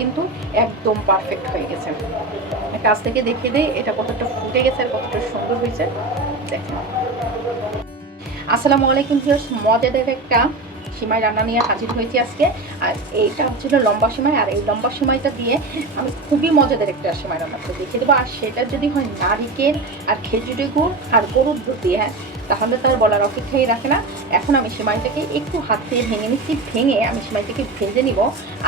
কিন্তু একদম পারফেক্ট হয়ে গেছে। কাছ থেকে দেখিয়ে দেয় এটা কতটা ফুটে গেছে আর কতটা সুন্দর হয়েছে। দেখেন। আসসালামু আলাইকুম ভিউয়ার্স মজাদার একটা সিমাই রান্না নিয়ে হাজির হয়েছি আজকে। আর এইটা হচ্ছিল লম্বা সিমাই, আর এই লম্বা সিমাইটা দিয়ে আমি খুবই মজাদার একটা সিমাই রান্না করে দেখিয়ে দেবো। আর সেটা যদি হয় নারিকেল আর খেজুরি গুড় আর গরুর দুধ দিয়ে হ্যাঁ। তাহলে তার বলার অপেক্ষাই রাখে না। এখন আমি সিমাইটাকে একটু হাত দিয়ে ভেঙে নিচ্ছি। ভেঙে আমি সিমাইটাকে ভেজে নিব।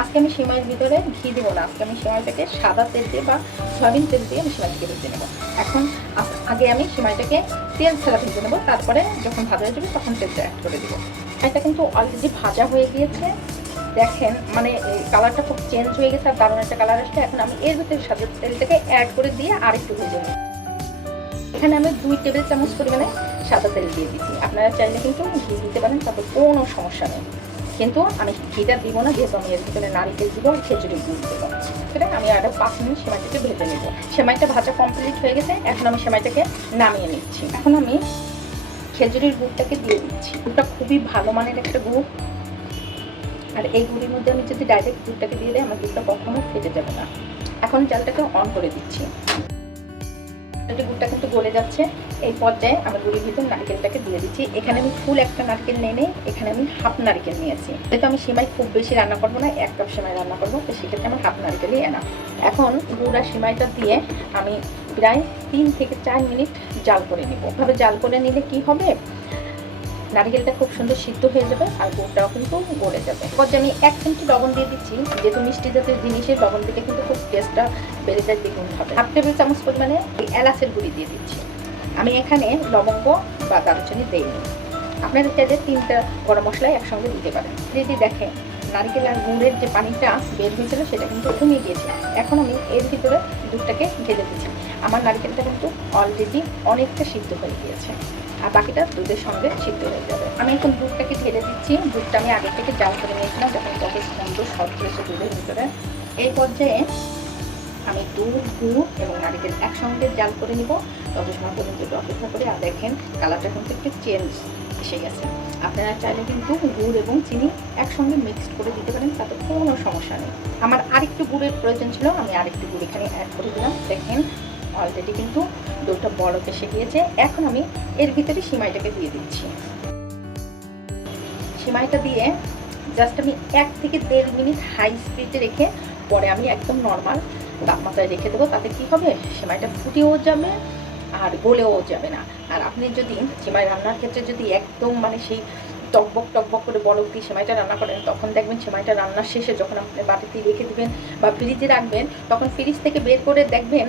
আজকে আমি সিমাইয়ের ভিতরে ঘি দেবো না। আজকে আমি সিমাইটাকে সাদা তেল দিয়ে বা সয়াবিন তেল দিয়ে আমি সিমাইটাকে ভেজে নেব। এখন আগে আমি সিমাইটাকে তেল ছাড়া ভেজে নেব। তারপরে যখন ভাজা হয়ে যাবে তখন তেলটা অ্যাড করে দেবো। এটা কিন্তু অলরেডি ভাজা হয়ে গিয়েছে। দেখেন মানে কালারটা খুব চেঞ্জ হয়ে গেছে। আর দারুণ একটা কালার আসছে। এখন আমি এর ভিতরে সাদা তেলটাকে অ্যাড করে দিয়ে আরেকটু ভেজে নেব। এখানে আমি দুই টেবিল চামচ পরিমাণে সাদা তেল দিয়ে দিচ্ছি আপনারা চাইলে কিন্তু ঘি দিতে পারেন তারপর কোনো সমস্যা নেই। কিন্তু আমি ঘিটা দিব না, যেহেতু আমি এর ভিতরে নারিকেল দিব আর খেজুরি গুড় দেবো। সেটা আমি আরও পাঁচ মিনিট সেমাইটাকে ভেজে নেব। সেমাইটা ভাজা কমপ্লিট হয়ে গেছে, এখন আমি সেমাইটাকে নামিয়ে নিচ্ছি। এখন আমি খেজুরির গুড়টাকে দিয়ে দিচ্ছি। গুড়টা খুবই ভালো মানের একটা গুড়। আর এই গুড়ির মধ্যে আমি যদি ডাইরেক্ট দুধটাকে দিয়ে দিই, আমার দুধটা কখনো ফেটে যাবে না। এখন চালটাকে অন করে দিচ্ছি। এটা গুড়টা কিন্তু গলে যাচ্ছে। এই পর্যায়ে আমি গুড়ির ভিতরে নারকেলটাকে দিয়ে দিচ্ছি। এখানে আমি ফুল একটা নারকেল নেই এখানে আমি হাফ নারকেল নিয়েছি। যেহেতু আমি সেমাই খুব বেশি রান্না করব না, এক কাপ সেমাই রান্না করব, তো সেক্ষেত্রে আমার হাফ নারকেলই এনা এখন গুড় আর সেমাইটা দিয়ে আমি প্রায় তিন থেকে চার মিনিট জাল করে নিব। ওভাবে জাল করে নিলে কি হবে? নারকেলটা খুব সুন্দর সিদ্ধ হয়ে যাবে আর গুড়টাও কিন্তু গলে যাবে। পর্যায়ে আমি এক চিমটি লবণ দিয়ে দিচ্ছি, যেহেতু মিষ্টি জাতীয় জিনিসের লবণ দিলে কিন্তু খুব টেস্টটা বেড়ে যায়, দ্বিগুণ হবে। হাফ টেবিল চামচ পরিমাণে এলাচের গুঁড়ি দিয়ে দিচ্ছি। আমি এখানে লবঙ্গ বা দারুচিনি দেইনি। আপনারা চাইলে তিনটা গরম মশলা একসঙ্গে দিতে পারেন। যদি দেখেন নারকেল আর গুড়ের যে পানিটা বের হয়েছিল, সেটা কিন্তু কমিয়ে দিয়েছে। এখন আমি এর ভিতরে দুধটাকে ঢেলে দিচ্ছি। আমার নারকেলটা কিন্তু অলরেডি অনেকটা সিদ্ধ হয়ে গিয়েছে। আর বাকিটা দুধের সঙ্গে সিদ্ধ হয়ে যাবে। আমি এখন দুধটাকে ঢেলে দিচ্ছি। দুধটা আমি আগে থেকে জাল করে নিয়েছিলাম, যখন কত সুন্দর শব্দ এসে দুধের ভিতরে। এই পর্যায়ে আমি দুধ, গুড় এবং নারিকেল একসঙ্গে জাল করে নিব। তত সময় পর্যন্ত অপেক্ষা করে। আর দেখেন কালারটা কিন্তু একটু চেঞ্জ এসে গেছে। আপনারা চাইলে কিন্তু গুড় এবং চিনি একসঙ্গে মিক্সড করে দিতে পারেন, তাতে কোনো সমস্যা নেই। আমার আরেকটু গুড়ের প্রয়োজন ছিল, আমি আরেকটু গুড় এখানে অ্যাড করে দিলাম। দেখেন অলরেডি কিন্তু দুধটা বড় এসে গিয়েছে। এখন আমি এর ভিতরে সিমাইটাকে দিয়ে দিচ্ছি। সিমাইটা দিয়ে জাস্ট আমি এক থেকে দেড় মিনিট হাই স্পিডে রেখে পরে আমি একদম নর্মাল তাপমাত্রায় রেখে দেবো। তাতে কি হবে? সেমাইটা ফুটেও যাবে আর গলেও যাবে না। আর আপনি যদি সেমাই রান্নার ক্ষেত্রে যদি একদম মানে সেই টকবক টকবক করে বরফ দিয়ে সেমাইটা রান্না করেন, তখন দেখবেন সেমাইটা রান্নার শেষে যখন আপনি বাটিতে রেখে দেবেন বা ফ্রিজে রাখবেন, তখন ফ্রিজ থেকে বের করে দেখবেন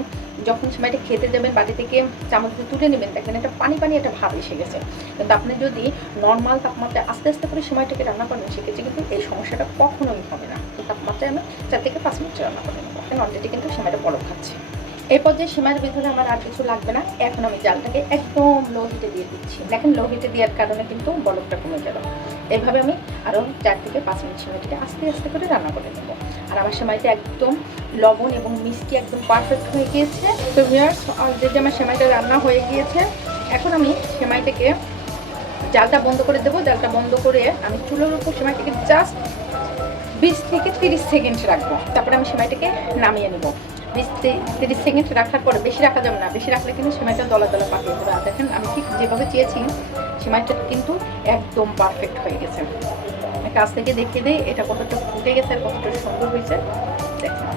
যখন সেমাইটা খেতে যাবেন বাটি থেকে চামচ দিয়ে তুলে নেবেন, দেখবেন একটা পানি পানি একটা ভাব এসে গেছে। কিন্তু আপনি যদি নর্মাল তাপমাত্রায় আস্তে আস্তে করে সেমাইটাকে রান্না করেন, সেক্ষেত্রে কিন্তু এই সমস্যাটা কখনোই হবে না। তাপমাত্রায় আমি চার থেকে পাঁচ মিনিট রান্না করে নেব। অলরেডি কিন্তু সেমাইটা বরফ খাচ্ছে। এই পর্যায়ে সীমার ভিতরে আমার আর কিছু লাগবে না। এখন আমি জালটাকে একদম লো হিটে দিয়ে দিচ্ছি। দেখেন লো হিটে দেওয়ার কারণে কিন্তু বরফটা কমে গেল এভাবে আমি আরও চার থেকে পাঁচ মিনিট সময়টাকে আস্তে আস্তে করে রান্না করে নেব। আর আমার সময়টা একদম লবণ এবং মিষ্টি একদম পারফেক্ট হয়ে গিয়েছে। তো ভিউয়ার্স অলরেডি আমার সেমাইটা রান্না হয়ে গিয়েছে। এখন আমি সেমাইটাকে জালটা বন্ধ করে দেবো। জালটা বন্ধ করে আমি চুলোর উপর সেমাইটাকে জাস্ট বিশ থেকে তিরিশ সেকেন্ড রাখব। তারপরে আমি সেমাইটাকে নামিয়ে নেব। বিশ, তিরিশ সেকেন্ড রাখার পরে বেশি রাখা যাবে না। বেশি রাখলে কিন্তু সেমাইটা দলা দলা পাকিয়ে আর দেখেন, আমি ঠিক যেভাবে চেয়েছি, সেমাইটা কিন্তু একদম পারফেক্ট হয়ে গেছে। কাছ থেকে দেখিয়ে দিই, এটা কতটা ফুটে গেছে আর কতটা সুন্দর হয়েছে। দেখেন,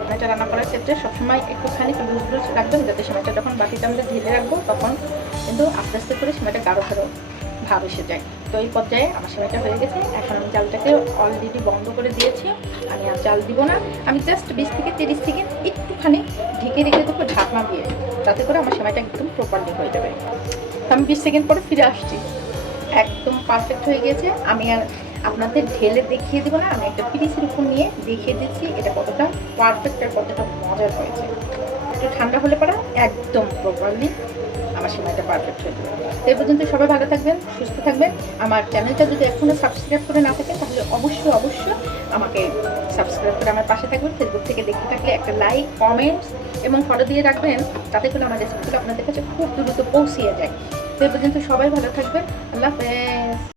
সেমাইটা রান্না করার ক্ষেত্রে সবসময় একটুখানি লুজ রাখবেন, যাতে সেমাইটা যখন বাটিতে আমরা ঢেলে রাখব, তখন কিন্তু আস্তে আস্তে করে সেমাইটা গাঢ় গাঢ় ভাব এসে যায়। তো এই পর্যায়ে আমার সেমাইটা হয়ে গেছে। এখন আমি চালটাকে অলরেডি বন্ধ করে দিয়েছি। আমি আর চাল দিব না। আমি জাস্ট বিশ থেকে তিরিশ সেকেন্ড একটুখানি ঢেকে রেখে দেবো, ঢাকনা দিয়ে। তাতে করে আমার সেমাইটা একদম প্রপারলি হয়ে যাবে। আমি বিশ সেকেন্ড পরে ফিরে আসছি। একদম পারফেক্ট হয়ে গেছে। আমি আর আপনাদের ঢেলে দেখিয়ে দেবো না। আমি একটা পিরিসের উপর নিয়ে দেখিয়ে দিচ্ছি এটা কতটা পারফেক্ট আর কতটা মজার হয়েছে। একটু ঠান্ডা হলে পরে, একদম প্রপারলি আমার সময়টা পারফেক্ট হয়ে যাবে। এই পর্যন্ত সবাই ভালো থাকবেন, সুস্থ থাকবেন। আমার চ্যানেলটা যদি এখনও সাবস্ক্রাইব করে না থাকে, তাহলে অবশ্যই অবশ্যই আমাকে সাবস্ক্রাইব করে আমার পাশে থাকবেন। ফেসবুক থেকে দেখতে থাকলে একটা লাইক কমেন্টস এবং ফটো দিয়ে রাখবেন, তাতে করে আমার রেসিপিগুলো আপনাদের কাছে খুব দ্রুত পৌঁছিয়ে যায়। তো এই পর্যন্ত সবাই ভালো থাকবেন। আল্লাহ হাফেজ।